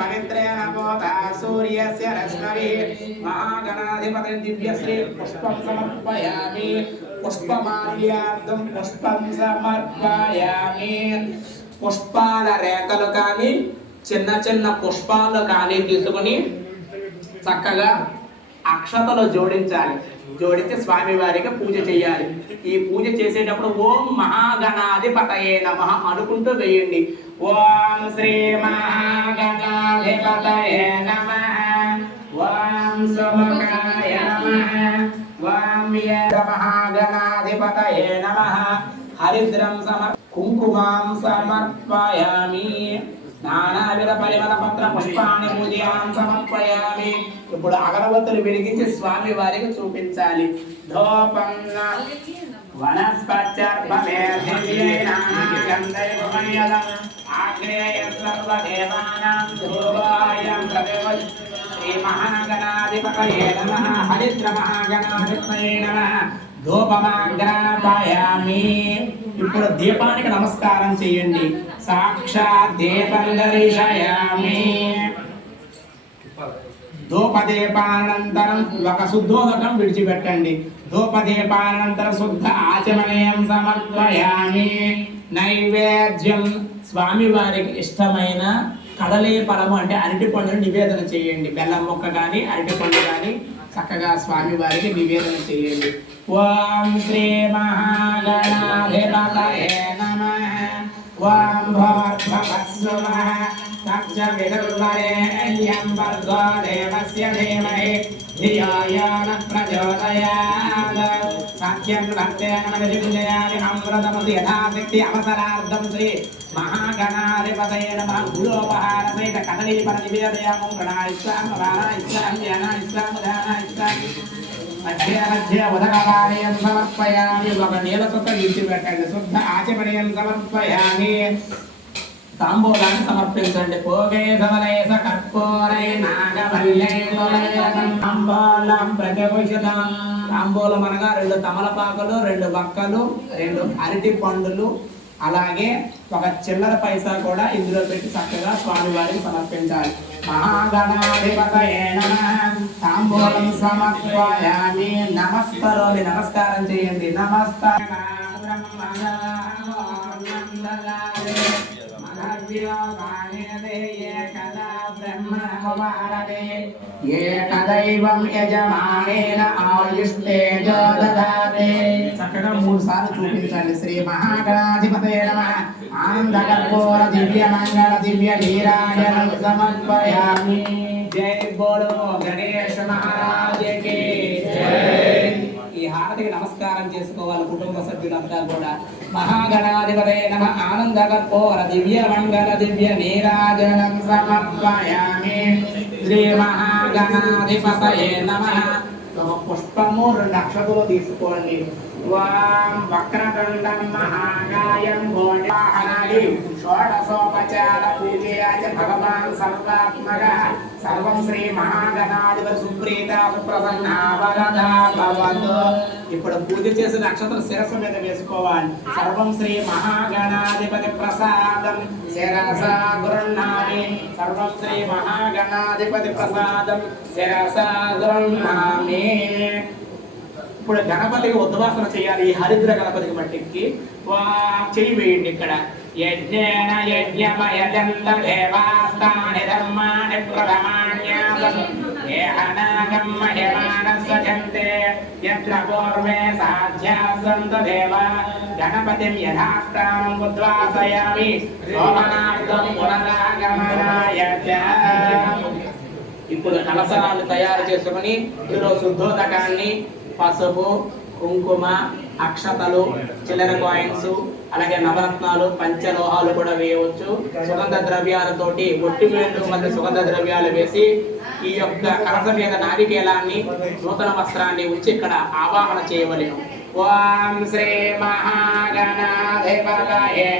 पवित्रेण पोता सूर्यस्य रश्मिभिः महागणाधिपतिं दिव्यश्री पुष्पं समर्पयामि पुष्पमाल्यार्धं पुष्पं समर्पयामि పుష్పాల రేఖలు కానీ చిన్న చిన్న పుష్పాలు కానీ తీసుకొని చక్కగా అక్షతలు జోడించాలి. జోడించి స్వామివారికి పూజ చేయాలి. ఈ పూజ చేసేటప్పుడు ఓం మహాగణాధిపతయే నమః అనుకుంటూ వేయండి. ఓం శ్రీ మహాగణాధిపతయే నమః ఓం సుముఖాయ నమః ఓం మహాగణాధిపతయే నమః హరిద్రం కుంకుమాం సమర్పయామి నానావిధ పరిమళ పత్ర పుష్పాన్ని పూజయాం సమర్పయామి. ఇప్పుడు అగరబత్తులు వెలిగించి స్వామి వారికి చూపించాలి. ధూపం శ్రీ మహాగణాధిపతయే నమః హరిద్ర మహాగణాధిపతయే నమః ధూపమాగ్రాపయామి. ఇప్పుడు దీపానికి నమస్కారం చేయండి. సాక్షాత్ దీపం దర్శయామి. ధూపదీపానంతరం ఒక శుద్ధోదకం విడిచిపెట్టండి. ధూపదీపానంతరం శుద్ధ ఆచమనీయం సమర్పయామి. నైవేద్యం స్వామి వారికి ఇష్టమైన కదలే ఫలము అంటే అరటి పండును నివేదన చేయండి. బెల్లం ముక్క కానీ అరటి పండు కానీ చక్కగా స్వామి వారికి నివేదన చేయండి. ఓం శ్రీ మహాగణాధిపతయే నమః ఓం భూర్భువస్సువః తత్సవితుర్వరేణ్యం భర్గో దేవస్య ధీమహి ధియో యో న ప్రచోదయాత్ సత్యం వర్తేన విజయాని అమృతమసి యథాశక్తి అవసరార్థం శ్రీ మహాగణాధిపతయే నమః గురోపహార సహిత కదలీఫల నివేదయామి. ప్రణాయిష్యామి వారాయిష్యామి ధ్యానాయిష్యామి ధ్యానాయిష్యామి మధ్య మధ్య ఉదకపానీయం సమర్పయామి. ఒక నీళ్ళ చుక్క విడిచిపెట్టండి. శుద్ధ ఆచమనీయం సమర్పయామి. తాంబూలాన్ని సమర్పించండి. పోగే సమలేస కర్పూరై నాగవల్యై తాంబూలం ప్రతిభూషితం. తాంబూలం అనగా 2 తమలపాకులు, 2 వక్కలు, 2 అరటి పండులు, అలాగే ఒక చిల్లర పైసా కూడా ఇందులో పెట్టి చక్కగా స్వామివారికి సమర్పించాలి. మహాగణాధిపతయే నమః తాంబూలం సమర్పయామి. నమస్కారం నమస్కారం చేయండి. నమస్కారం ఏకదైవం యజమానేన ఆయుష్ేజో దదాతే. చక్కగా 3 సార్లు చూపించండి. శ్రీ మహాగణాధిపతయే నమః ఆనంద కర్పూర దివ్య మంగళ దివ్య నీరాజనం సమర్పయామి. జై బోలో గణేష్ మహారాజ్ కి జై. ఈ హారతికి నమస్కారం చేసుకోవాలి కుటుంబ సభ్యులంతా కూడా. మహాగణాధిపతయే నమః ఆనంద కర్పూర దివ్య మంగళ దివ్య నీరాజనం సమర్పయామి. శ్రీ మహాగణాధిపతయే నమః. ఒక పుష్పము 2 అక్షతలు తీసుకోండి. ఓం వక్రతుండం మహాకాయం భోజాహనాది షోడశోపచార పూజయాచ భగవాన్ సర్వాత్మకః సర్వం శ్రీ మహాగణాధిపతి సుప్రీత సుప్రసన్నా వరదా భవతు. ఇప్పుడు పూజ చేసిన అక్షతలు శిరస్సు మీద వేసుకోవాలి. సర్వం శ్రీ మహాగణాధిపతి ప్రసాదం శిరసా గృహ్ణామి. సర్వం శ్రీ మహాగణాధిపతి ప్రసాదం శిరసా గృహ్ణామి. ఇప్పుడు గణపతికి ఉద్వాసన చేయాలి. ఈ హరిద్ర గణపతికి మట్టికి చెయ్యి వేయండి. ఇక్కడ యజ్ఞేన యజ్ఞమయజంత దేవాస్తాని ధర్మాణి ప్రథమాన్యాసం ఏహనాగం మహిమానస్సజంతే యత్ర పూర్వే సాధ్యాసంత దేవ గణపతిం యథాస్థానం ఉద్వాసయామి సోమనార్థం పునరాగమనాయ చ. ఇప్పుడు కలశరాన్ని తయారు చేసుకుని ఇందులో శుద్ధోదకాన్ని, పసుపు, కుంకుమ, అక్షతలు, చిల్లర కాయిన్స్, అలాగే నవరత్నాలు, పంచలోహాలు కూడా వేయవచ్చు. సుగంధ ద్రవ్యాలతోటి ఒట్టి వేళ్ళు మధ్య సుగంధ ద్రవ్యాలు వేసి ఈ యొక్క కలశ మీద నారికేలాన్ని, నూతన వస్త్రాన్ని ఉంచి ఇక్కడ ఆవాహన చేయవలెను. ఓం శ్రీ మహాగణాధిపతయే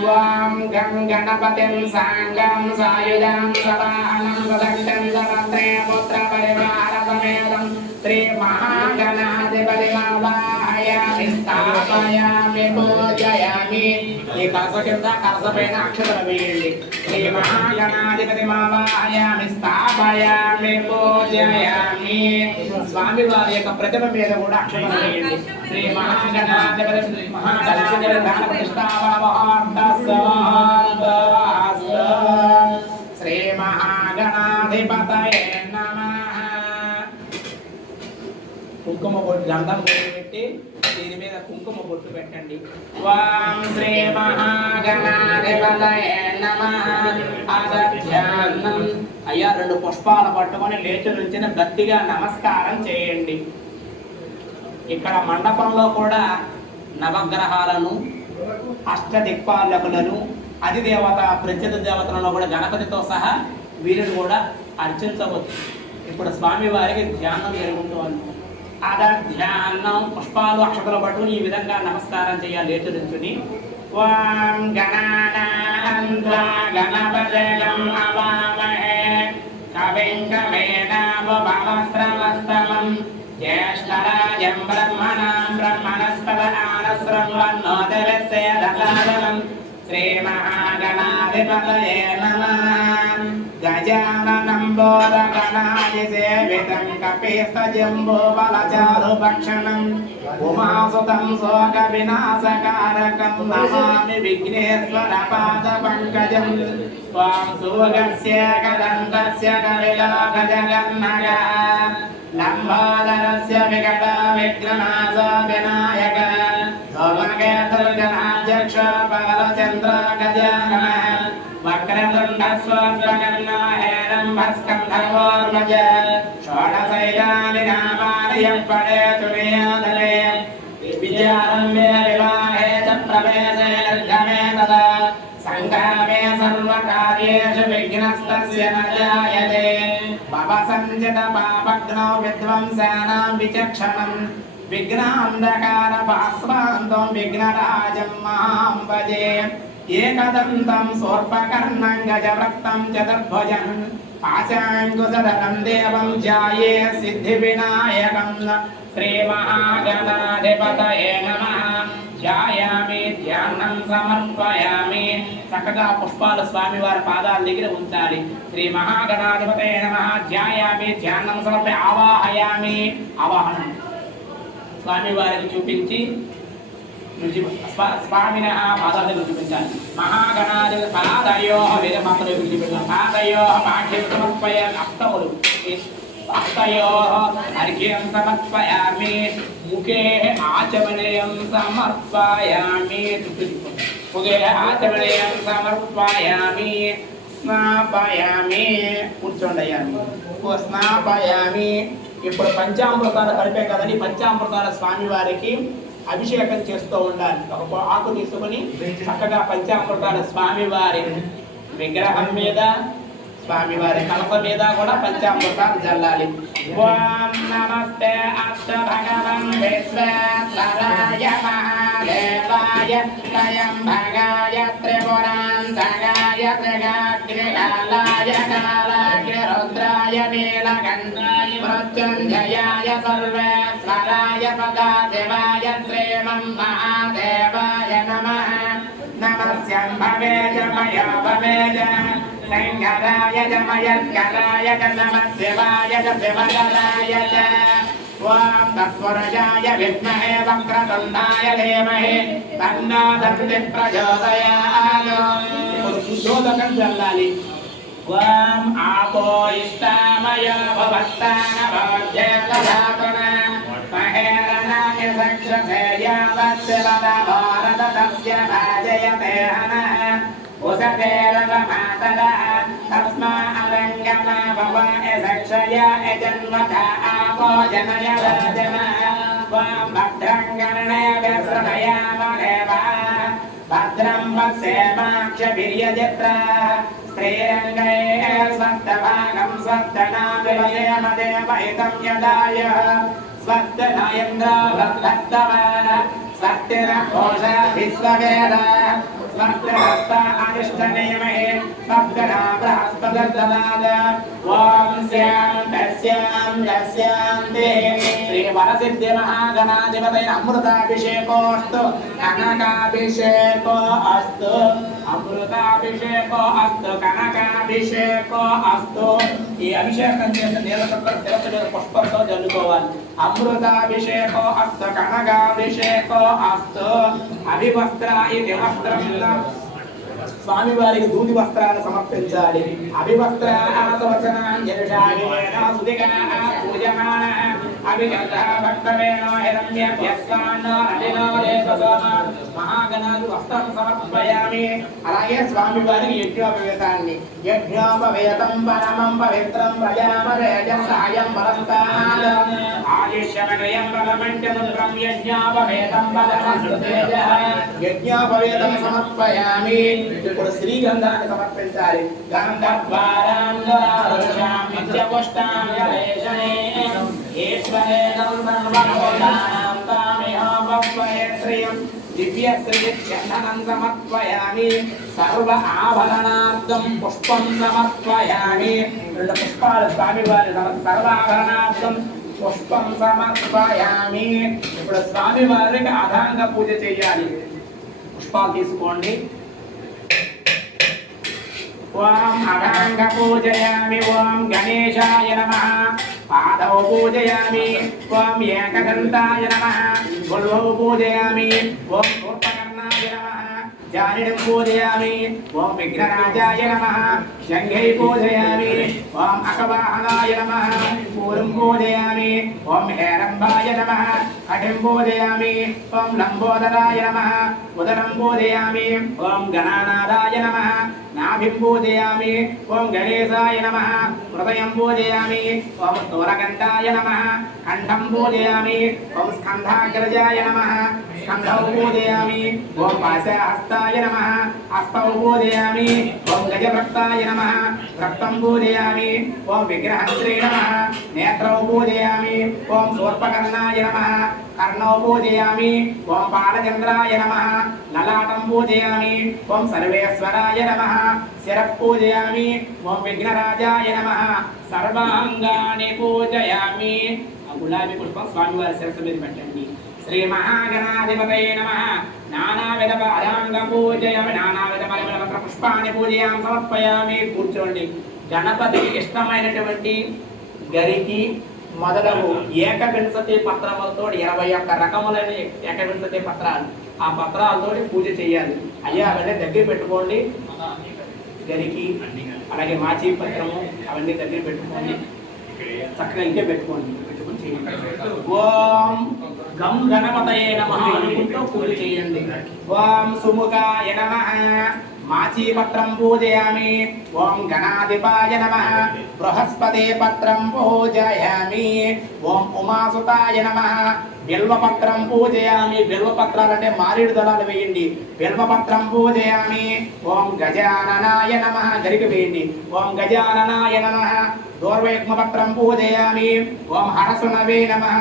స్వాం గం గణపతిం సాంగం సాయుధం సవాహనం సదండం సమత్రే పుత్ర పరివార సమేతం శ్రీ మహాగణాధిపతి స్థాపయామి పూజయామి. ఈ కలశ కింద కలస పైన అక్షతలు వేయండి. శ్రీ మహాగణాధిపతి మావాయామి స్థాపయామి పూజయామి. స్వామి వారి యొక్క ప్రతిమ మీద కూడా అక్షతలు వేయండి. శ్రీ మహాగణాధిపతి దాన ప్రతిష్టాపన శ్రీ మహాగణాధిపతయే నమః. కుంకుమ బొట్టు గంధం పెట్టి దీని మీద కుంకుమ బొట్టు పెట్టండి. ఓం శ్రీ మహాగణాధిపతయే నమః. ఆదధ్యానం. అయ్యా 2 పుష్పాలు పట్టుకొని లేచి నుంచి గట్టిగా నమస్కారం చేయండి. ఇక్కడ మండపంలో కూడా నవగ్రహాలను అష్టదిక్పాలకులను అధిదేవత ప్రత్యేక దేవతలను కూడా గణపతితో సహా వీరిని కూడా అర్చించవచ్చు. ఇప్పుడు స్వామి వారికి ధ్యానం జరుగుతుంది. ధ్యానం పుష్పాలు అక్షతలు పట్టుకుని ఈ విధంగా నమస్కారం చేయాలి. లేచి నుంచుని ఓం గణపతిం అవామహే కవిం కవీనాముపమస్రవస్తమం జ్యేష్ఠరాజం బ్రహ్మణాం బ్రహ్మణస్పద ఆనస్రవన్నోతివిశ్చేదకారణం. శ్రీ మహాగణాధిపతయే నమః. గజాననం బోధగణాదిసేవితం కపిస్తజంబూఫలచారుభక్షణం ఉమాసుతం శోక వినాశకారకం నమామి విఘ్నేశ్వర పాద పంకజం. స్వాం సూగస్య కదంతస్య కవిలోకజగన్నగ లంబోదరస్య వికట విఘ్ననాశ వినాయక సోమకేతర్జనాధ్యక్ష పవలచంద్ర గజానన వక్రతుండ స్వర్ణకర్ణ హేరంభస్కంధర్వోర్మజ షోడశైలాని నామాని పడేతు నియాదనే విద్యారంభే వివాహే చ ప్రవేశే నిర్గమే తదా సంగ్రామే సర్వకార్యేషు విఘ్నస్తస్య న జాయతే. భవసంచిత పాపఘ్నో విధ్వంసానాం విచక్షణం విఘ్నాంధకార భాస్వాంతం విఘ్నరాజం మహాం భజే. ఏకదంతం శూర్పకర్ణం గజవక్తం చతుర్భుజం పాశాంకుశధరం దేవం ధ్యాయే సిద్ధి వినాయకం. శ్రీ మహాగణాధిపతయే నమః. ధ్యాయామి ధ్యానం సమర్పయామి. చక్కగా పుష్పాలు స్వామి వారి పాదాల దగ్గర ఉంచాలి. శ్రీ మహాగణాధిపతయే నమః. ధ్యాయామి ధ్యానం సమర్పయ ఆవాహయామి. ఆవాహనం స్వామి వారికి చూపించి స్వామిని పాదాల దగ్గర చూపించాలి. మహాగణాధిపతి పాదయో వేద మాత్రం చూపించాలి. పాదయో పాఠ్యం సమర్పయామి. అష్టములు హస్తయో అర్ఘ్యం సమర్పయామి. ముఖే ఆచమనీయం సమర్పయామి. ముఖే ఆచమనీయం సమర్పయామి. స్నాపయామి. కూర్చోండి అయ్యా. స్నాపయామి. ఇప్పుడు పంచామృతాలు కలిపే కదండి. పంచామృతాల స్వామి వారికి అభిషేకం చేస్తూ ఉండాలి. ఒక ఆకు తీసుకుని చక్కగా పంచామృతాల స్వామి వారి విగ్రహం మీద స్వామివారి కలప మీద కూడా పంచామృతాలు జల్లాలి. ఓం నమస్తే అష్ట భగవన్ విశ్వేశ్వరాయ మహాదేవాయ త్రయంబకాయ త్రిపురాంతకాయ త్రిగాగ్నికాలాయ కాలాగ్నిరుద్రాయ నీలకంఠాయ మృత్యుంజయాయ సర్వేశ్వరాయ సదాశివాయ శ్రీమన్మహాదేవాయ నమః. నమస్యం భవేజ మయో భవేజ శంకరాయ జమయస్కరాయ నమశివాయ శివకరాయ చ. ఓం తత్పురుషాయ విద్మహే వక్రతుండాయ ధీమహి తన్నో దంతి ప్రచోదయాత్. శుద్ధోదకం చల్లాలి. ఓం ఆపో ఇష్టామయో భవత్తానభోజ్యేతధాతున మహేరణాయ సక్షసేయావత్సవద భారత తస్య భాజయతే హనః. ఉసతేరవమాతరః తస్మా అలంగమా భవ యక్షయ యజన్మథా ఆపో జనయ రాజమః. త్వం భద్రం గణేభ్యశ్రమయామదేవా భద్రం వత్సేమాక్షభిర్యజత్రాः. స్త్రీరంగైః స్వస్థభాగం స్వస్థనాభివదేమదేవహితం యదాయः. స్వస్థనయేంద్రో భద్రస్తవాన్ స్వస్తిరఘోష విశ్వవేదాः. स्वस्तिरस्ता अरिष्टनेमहे सप्तना बृहस्पतिर्ददाद ओम स्यां दस्यां देहि श्री वरसिद्धि महागणाधिपतये अमृताभिषेकोऽस्तु कनकाभिषेको अस्तु अमृताभिषेको अस्तु कनकाभिषेको अस्तु ఈ అభిషేకం చేసిన నీలకట్ల శిరస్సు మీద పుష్పంతో జల్లుకోవాలి అమృతాభిషేకో అస్తు కనకాభిషేకో అస్తు అభివస్త్ర ఇది వస్త్రం స్వామి వారికి దూది వస్త్రాలు సమర్పించాలి అభివస్త్ర ఆసవచనాంజలిషాయేన సుదిగణ పూజమాన అభిగంధ భక్తవేనో హిరణ్యభ్యస్వాన్నో నలినో లేపసోమ మహాగణాది వస్త్రం సమర్పయామి అలాగే స్వామి వారికి యజ్ఞోపవేతాన్ని యజ్ఞోపవేతం పరమం పవిత్రం ప్రజామరేజం సహాయం బలస్తాన్ ఆదిశ్యమగయం బలమంటనుగ్రం యజ్ఞోపవేతం బలమస్తేజ యజ్ఞోపవేతం సమర్పయామి ఇప్పుడు శ్రీగంధాన్ని సమర్పించాలి దివ్యశ్రీచందనం సమర్పయామి సర్వ ఆభరణార్థం పుష్పం సమర్పయామి రెండు పుష్పాలు స్వామివారి సర్వాభరణార్థం పుష్పం సమర్పయామి ఇప్పుడు స్వామివారికి అధాంగ పూజ చేయాలి పుష్పాలు తీసుకోండి ओम अभांग पूजयामि ओम गणेशाय नमः पादौ पूजयामि ओम एकदन्ताय नमः गुल्मौ पूजयामि ओम शूर्पकर्णाय नमः जानिडं पूजयामि ओम विघ्नराजाय नमः जंघै पूजयामि ओम अकवाहनाय नमः पूर्वं पूजयामि ओम हेरम्बाय नमः कटिं पूजयामि ओम लंबोदराय नमः उदरं पूजयामि ओम गणानादाय नमः नाभिं पूजयामि ओम गणेशाय नमः हृदयं पूजयामि ओम स्तोरगन्धाय नमः कंठं पूजयामि ओम स्कन्धाग्रजाय नमः स्कन्धौ पूजयामि ओम पाशहस्ताय नमः हस्तौ पूजयामि ओम गजभक्ताय नमः रक्तं पूजयामि ओम विग्रहस्त्रे नमः नेत्रौ पूजयामि ओम शूर्पकर्णाय नमः कर्णौ पूजयामि ओम बालचन्द्राय नमः ललाटं पूजयामि ओम सर्वेश्वराय नमः शिरः पूजयामि ओम विघ्नराजाय नमः सर्वांगानि पूजयामि गुलाबी पुष्पं स्वामिवारि शिरस्సు మీద పెట్టండి श्री महागणाधिपतये नमः नानाविध अधांग पूजयामि नानाविध परिमళ పుష్పాన్ని పూజయామి సమర్పయామి కూర్చోండి గణపతికి ఇష్టమైనటువంటి గరికి మొదలగు ఏకవింశతి పత్రములతో 21 రకములైన ఏకవింశతి పత్రాలు ఆ పత్రాలతో పూజ చేయాలి అయ్యా అవన్నీ దగ్గర పెట్టుకోండి గరికి అలాగే మాచి పత్రము అవన్నీ దగ్గర పెట్టుకోండి చక్కగా ఇంకే పెట్టుకోండి పెట్టుకొని చేయండి ఓం గం గణపతయే నమః అనుకుంటూ పూజ చేయండి ఓం సుముఖాయ నమః माची पत्रं पूजयामि ओम गणाधिपाय नमः बृहस्पति पत्रं पूजयामि ओम उमासुताय नमः बिल्वपत्रं पूजयामि बिल्वपत्राలంటే మారేడు దళాలు వేయండి బిల్వపత్రం పూజయామి ఓం గజాననాయ నమః గరికి వేయండి ఓం గజాననాయ నమః దూర్వయుగ్మపత్రం పూజయామి ఓం హరసునవే నమః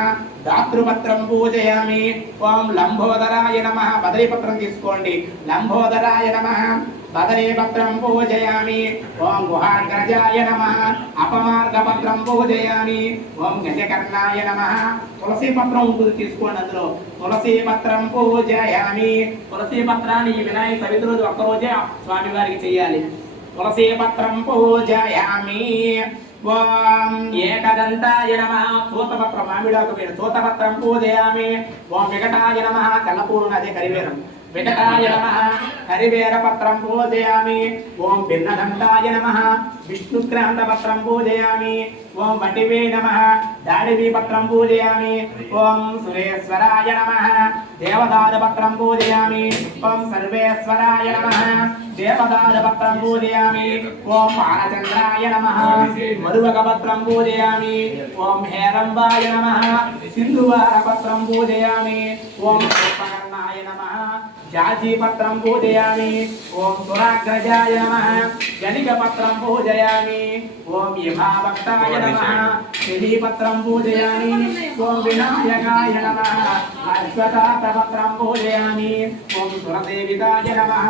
దాతృపత్రం పూజయామి ఓం లంబోదరాయ నమః బదరీపత్రం తీసుకోండి లంబోదరాయ నమః बदरीपत्रं पूजयामि ओम गुहाग्रजाय नमः अपमार्गपत्रं पूजयामि ओम गजकर्णाय नमः तुलसी पत्रं ఉంటుంది తీసుకోండి అందులో तुलसी పత్రం పూజయామి तुलसी పత్రాన్ని ఈ వినాయక చవితి రోజు ఒక్క రోజే స్వామి వారికి చేయాలి तुलसी పత్రం పూజయామి ఓం ఏకదంతాయ నమః సూతపత్రం మామిడాకు మీద సూతపత్రం పూజయామి ఓం వికటాయ నమః కలపూర్ణ అదే కరివేరం विकटाय नमः हरिवेरपत्रं पूजयामि ओम भिन्नदन्ताय नमः विष्णुक्रान्तपत्रं पूजयामि ओम वटिवे नमः दाडिवीपत्रं पूजयामि ओम सुरेश्वराय नमः देवदानपत्रं पूजयामि ओम सर्वेश्वराय नमः देवदारपत्रं पूजयामि ओम बालचंद्राय नमः मरुवकपत्रं पूजयामि ओम हेरंबाय नमः सिंधुवारपत्रं पूजयामि ओम पुष्पकर्णाय नमः जाजीपत्रं पूजयामि ओम सुराग्रजाय नमः जनिकपत्रं पूजयामि ओम यभाभक्ताय नमः शिलीपत्रं पूजयामि ओम विनायकाय नमः अश्वत्थपत्रं पूजयामि ओम सुरदेविताय नमः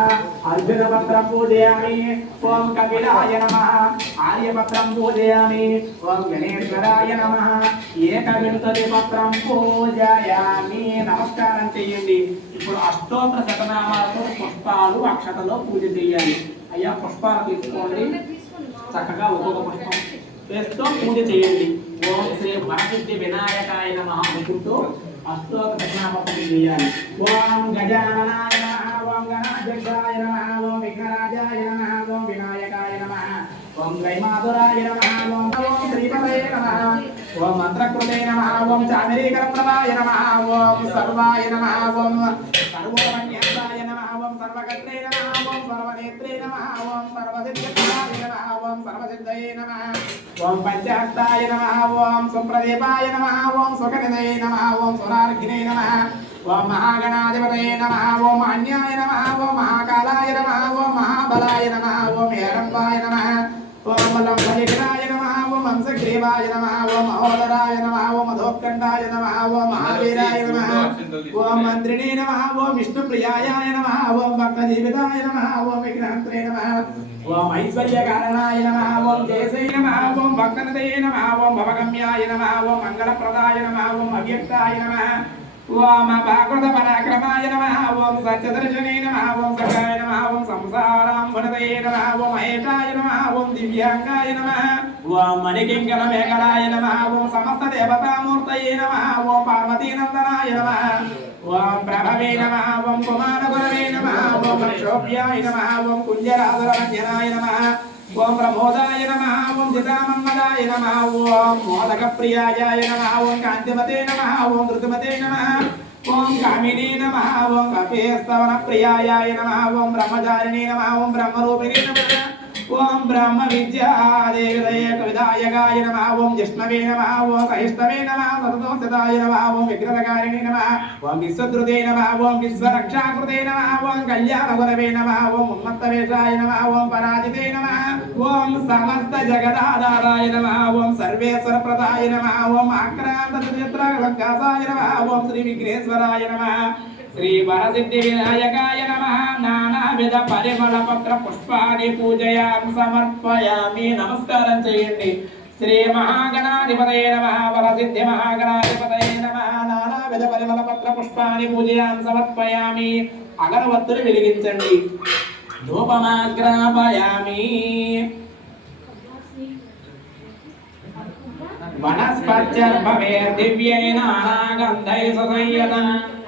अर्जुनपत्रं पूजयामि ओम कपिलाय नमः आर्यपत्रं पूजयामि ओम गणेश्वराय नमः एकविंशतिपत्रं पूजयामि నమస్కారం చేయండి ఇప్పుడు అష్టోత్తర శతనామాలతో పుష్పాలు అక్షతలో పూజ చేయాలి అయ్యా పుష్పాలు తీసుకోండి చక్కగా ఒక్కొక్క పుష్పం వేస్తూ పూజ చేయండి ఓం శ్రీ వరసిద్ధి వినాయకాయ నమః అనుకుంటూ అష్టోత్తర శతనామ పూజ చేయాలి ఓం గజాననాయ నమః ఓం గణాధ్యక్షాయ నమః ఓం విఘ్నరాజాయ నమః ఓం వినాయకాయ నమః ఓం శ్రీమాధురాయ నమః ఓం శ్రీపతయే నమః ఓం మంత్రకృతే నమః ఓం చామరీకరప్రభాయ నమః ఓం సర్వాయ నమః ఓం సర్వోపన్యాసాయ నమః ఓం సర్వగత్రే నమః ఓం సర్వనేత్రే నమః ఓం సర్వసిద్ధిప్రదాయ నమః ఓం సర్వసిద్ధయే నమః ఓం పంచాక్షరాయ నమః ఓం సుప్రదీపాయ నమః ఓం సుఖనిధయే నమః ఓం సురార్ఘినే నమః ఓం మహాగణాధిపతయే నమః ఓం అన్యాయ నమః ఓం మహాకాలాయ నమః ఓం మహాబలాయ నమః ఓం హేరంబాయ నమః ఓం లంబలిఘ్నాయ నమః ఓం హంసగ్రీవాయ నమః ఓం మహోదరాయ నమః ఓం మధోత్కంఠాయ నమః ఓం మహావీరాయ నమః ఓం మంత్రిణే నమః ఓం విష్ణుప్రియాయ నమః ఓం భక్తజీవితాయ నమః ఓం విఘ్నహంత్రే నమః ఓం ఐశ్వర్యకారణాయ నమః ఓం జయసే నమః ఓం భక్తనదయే నమః ఓం భవగమ్యాయ నమః ఓం మంగళప్రదాయ నమః ఓం అవ్యక్తాయ నమః ఓం భాగవత పరాక్రమాయ నమః ఓం సత్యదర్శనే నమః ఓం సకాయ నమః ఓం సంసారాంబునదయే నమః ఓం మహేశాయ నమః ఓం దివ్యాంగాయ నమః ఓం మణికింకర మేఘలాయ నమః ఓం సమస్త దేవతామూర్తయే నమః ఓం పార్వతీనందనాయ నమః ఓం ప్రభవే నమః ఓం కుమారగురవే నమః ఓం ప్రక్షోభ్యాయ నమః ఓం కుంజరాధురవంజనాయ నమః ఓం ప్రమోదాయ నమః ఓం చితామన్మదాయ నమః ఓం మోదకప్రియాయ నమః ఓం కాంతిమతే నమః ఓం ఋతుమతే నమః ఓం కామినే నమః ఓం కపేస్తవన ప్రియాయ నమః ఓం బ్రహ్మచారిణే నమః ఓం బ్రహ్మరూపిణే నమః ఓం బ్రహ్మ విద్యాదేవదయ కవిదాయకాయ నమః ఓం జిష్ణవే నమః ఓం సహిష్ణవే నమః సతతోస్థితాయ నమః ఓం విగ్రహకారిణే నమః ఓం విశ్వధృతే నమః ఓం విశ్వరక్షాకృతే నమః ఓం కళ్యాణగురవే నమః ఓం ఉన్మత్తవేషాయ నమః ఓం పరాజితే నమః ఓం సమస్త జగదాధారాయ నమః ఓం సర్వేశ్వరప్రదాయ నమః ఓం ఆక్రాంతచిత్రకలంకాసాయ నమః ఓం శ్రీ విఘ్నేశ్వరాయ నమః శ్రీ వరసిద్ధి వినాయకాయ నమః నానావిధ పరిమళ పత్ర పుష్పాన్ని పూజయామి సమర్పయామి నమస్కారం చేయండి శ్రీ మహాగణాధిపతయే నమః వరసిద్ధి మహాగణాధిపతయే నమః నానావిధ పరిమళ పత్ర పుష్పాన్ని పూజయామి సమర్పయామి అగరవత్తులు వెలిగించండి ధూపమాగ్రాపయామి వనస్పత్యర్భవేర్దివ్యేన అనాగంధైః సుసంయుతం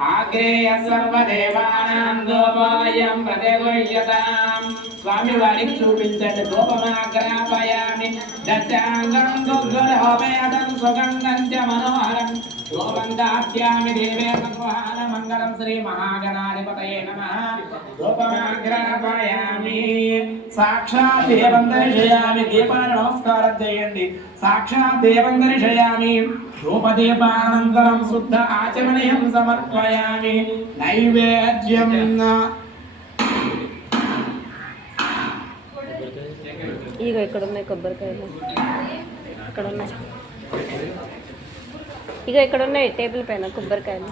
ఆగ్రేయ సర్వదేవానాం ధూపోయం ప్రతిగృహ్యతాం స్వామి వారికి చూపించండి ధూపమాగ్రాపయామి దశాంగం దుర్గోపేతం సుగంధం చ మనోహరం ధూపం దాస్యామి దేవేన స్వహాన మంగళం శ్రీ మహాగణాధిపతయే నమః ధూపమాగ్రాపయామి సాక్షాత్ దేవం దర్శయామి దీపాన్ని నమస్కారం చేయండి సాక్షాత్ దేవం దర్శయామి ధూపదీపానంతరం శుద్ధ ఆచమనీయం సమర్పయామి నైవేద్యం ఇగో ఇక్కడ ఉన్నాయి కొబ్బరికాయలు ఇక్కడ ఉన్నాయి ఇగో ఇక్కడ ఉన్నాయి టేబుల్ పైన కొబ్బరికాయలు